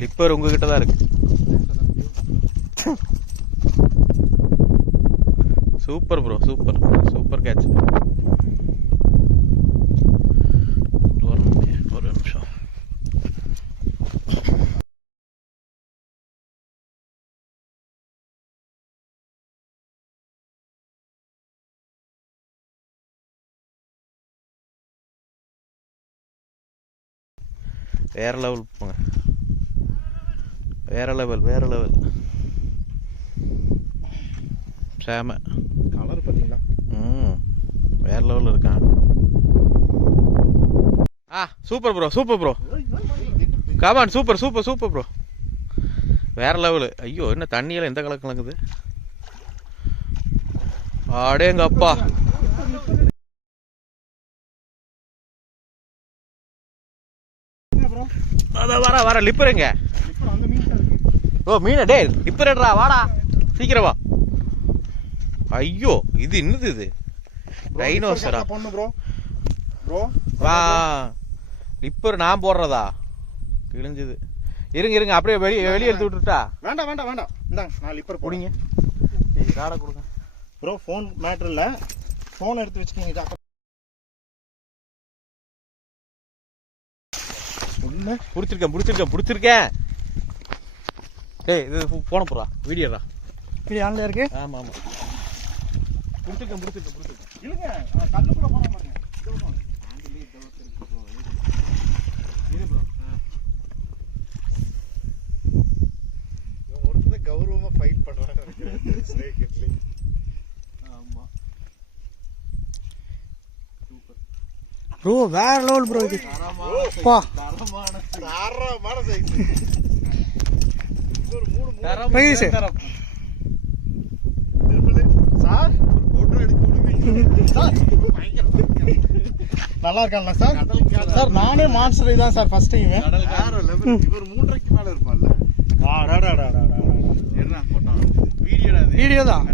லிப்பர் உங்ககிட்ட தான் இருக்கு. Super bro, super super catch. ஒரு நிமிஷம். வேற லெவல் போங்க, வேற லெவல் வேற லெவல். சேம கலர் பார்த்தீங்களா? வேற லெவலில் இருக்கான். Super bro, super bro, come on super super super bro, வேற லெவலு. ஐயோ, என்ன தண்ணியெல்லாம் எந்த கலக்கு கலங்குது. அடேங்க அப்பா, அதான் வர லிப்பர் எங்க? ஓ மீனா, டே லிப்பர் எடுறா, வாடா சீக்கிரம் வா. ஐயோ, இது என்னது இது? டைனோசரா? வா, லிப்பர் நான் போடுறதா? கிழிஞ்சது. இருங்க அப்படியே வெளியே எடுத்து விட்டுட்டா? வேண்டாம் வேண்டாம் வேண்டாம், இந்தாங்க நான் லிப்பர் போடுங்க. ராடை கொடுங்க ப்ரோ. ஃபோன் மேட்ரு இல்லை, ஃபோன் எடுத்து வச்சுக்கோங்க. பிடிச்சிருக்கேன். டேய் இது போன போறா, வீடியோடா. வீடியோ ஆன்ல இருக்கு. ஆமா பிடிச்சிருக்கேன். இல்லங்க, கல்லுக்குள்ள போற பாருங்க. ஒருத்தர் கௌரவமா ஃபைட் பண்றாங்க ஸ்னேக் கிட்லி. ஆமா, சூப்பர் ப்ரோ, வேற லெவல் ப்ரோ. இது தரமான சைஸ். ஒரு 3 பைஸ் சார். ஒரு போட்டோ எடுக்க முடியுங்க சார்? நல்லா இருக்கான்ல சார்? சார் நானே மான்ஸ்டர் இதான் சார் ஃபர்ஸ்ட் டைம். வேற லெவல். இவர் 3.5 மேல இருப்பான்ல. என்ன போட்டோ? வீடியோ தான்.